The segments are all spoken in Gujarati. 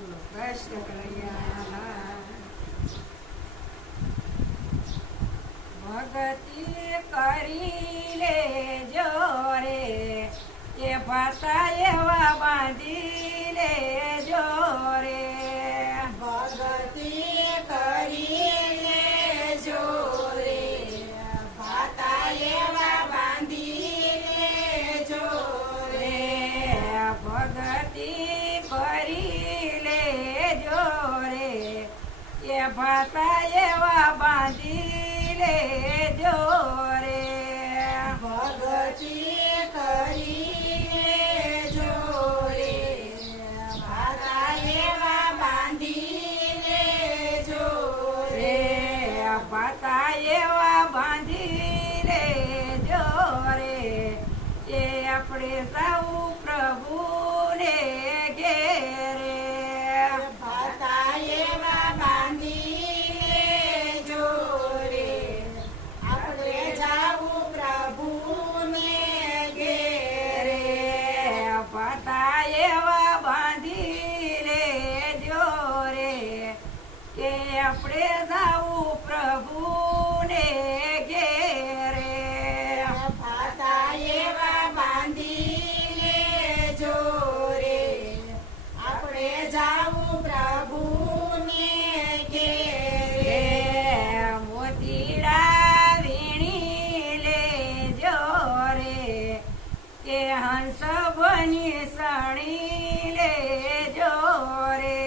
કૃષ્ણ કનૈયા ભગતિ કરી લેજો રે એ ભાષા એવા બાંધી લેજો રે ભગતિ કરી લેજો રે ભાતા એવા બાંધી લેજો રે ભગતિ કરી લેજો રે એ ભાષા એવા બાંધી લેજો રે ભગતિ કરી લેજો રે ભાતા એવા બાંધી લેજો રે ભાષા એવા બાંધી લેજો રે એ આપણે સૌ પ્રભુને ઘેરે ભાતા એવા બાંધી લેજો રે આપણે જાવું પ્રભુને ઘેરે ભાષા એવા બાંધી લેજો રે કે આપણે સૌ પ્રભુને ઘેરે ભાતા એવા બાંધી લેજો રે આપણે જાવું પ્રભુને ઘેરે મોતીડા વીણી લેજો રે કે હંસ બની સણી લેજો રે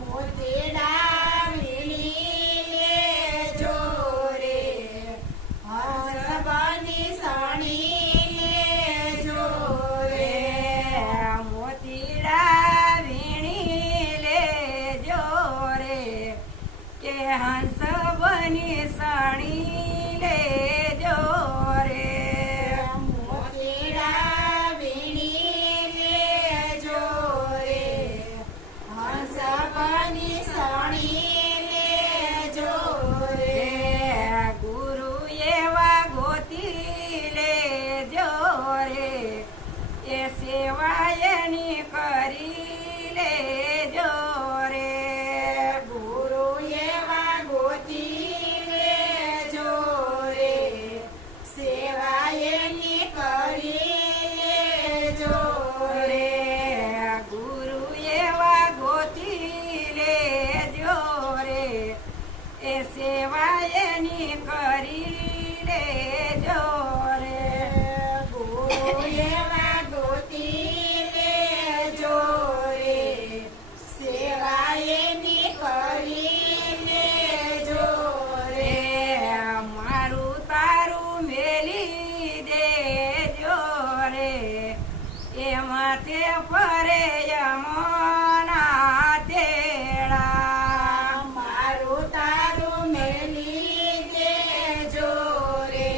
મોતીડા વીણી લેજો રે હંસબની સણી લેજો રે મોતીડા વીણી લેજો રે કે હંસ બની સણી લેજો રે મોતીડા વીણી લેજો રે હંસબની સણી લેજો રે ગુરુ એવા ગોતી લેજો રે એ સેવાયની કરી લેજો રે ગુરુ એવા ગોતી લેજો રે સેવા એની કરી લેજો રે રે ગુરુ એવા ગોતી લેજો રે એ સેવાયની કરી લેજો રે ગુરુ એવા ગોતી લેજો રે સેવા એની કરી લેજો રે રે મારું તારું મેલી દેજો રે એ માથે ફરે યમોના તેડા મારું તારું મેલી દેજો રે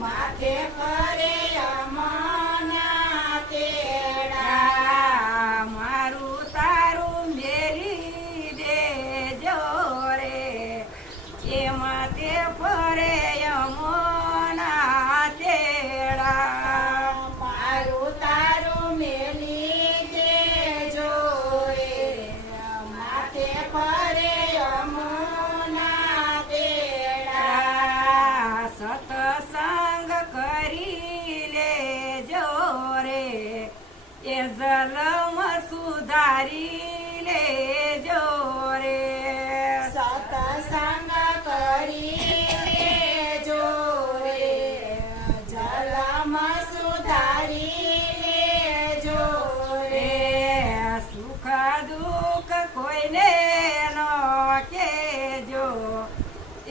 માથે કરે અમના તેડા મારું તારું મેલી દેજો રે એ માથે ફરે યમોના તેડા મારું તારું મેલી દેજો રે માથે કરે અમના તેડા સતસંગ કરી લેજો રે એ જલમ સુધારી લેજો રે સતસંગ કરી લેજો રે જલમ સુધારી લેજો રે રે સુખ દુઃખ કોઈને ન કેજો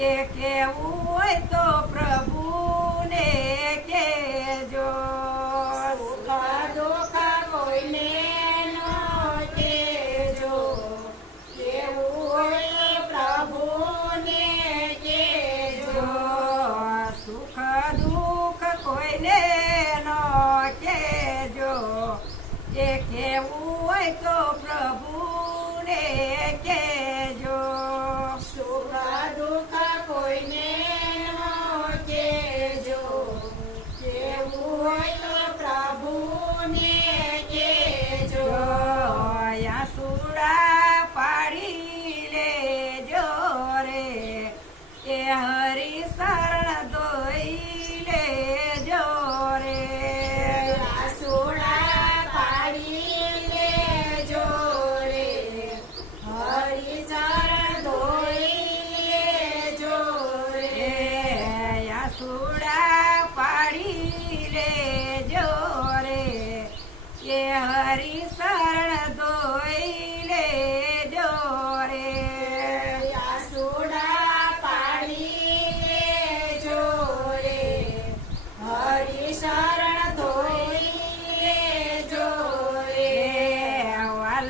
એ કેવું હોય તો પ્રભુને કેજો સુખ દુઃખ કોઈને ન કહેજો કેવું હોય પ્રભુને કહેજો સુખ દુઃખ કોઈને ન કેજો એ કેવું હોય તો પ્રભુને કેજો સુખ દુઃખ કોઈને ન કહેજો કેવું હોય તો પ્રભુને કહેજો યા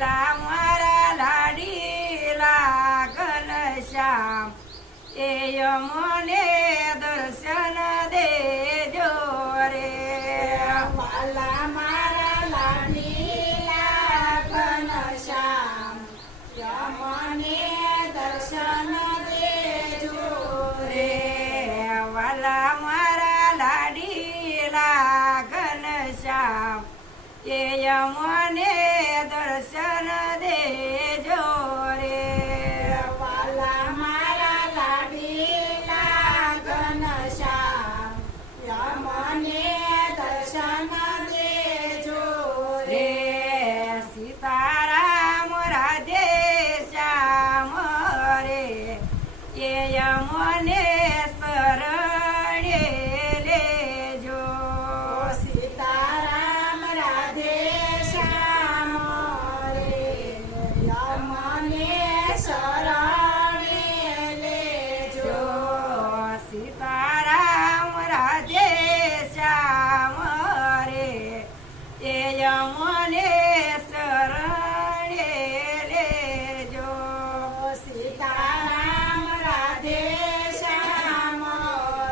વાલા મારા લાડીલા ઘનશ્યામ એ મને દર્શન દેજો રે વાલા મારા લાડીલા ઘનશ્યામ યમને દર્શન દેજો રે વાલા મારા લાડીલા ઘનશ્યામ એ મને દર્શન દેજો રે વાલા મારા લાડીલા ઘનશ્યામ યમને દર્શન દેજો રે સીતારામ રાધે શ્યામ રે એ મને શરણે લેજો સીતારામ રાધે શ્યામ રે યમને શરણે લેજો જો સીતારામ રાધે શ્યામ રે એ મને શરણે લેજો સીતારામ રાધે શ્યામ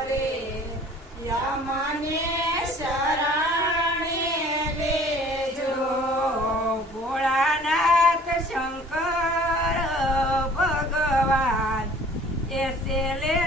રે યમને શરણે લેજો જો ભોળાનાથ શંકર ભગવાન એ સેલે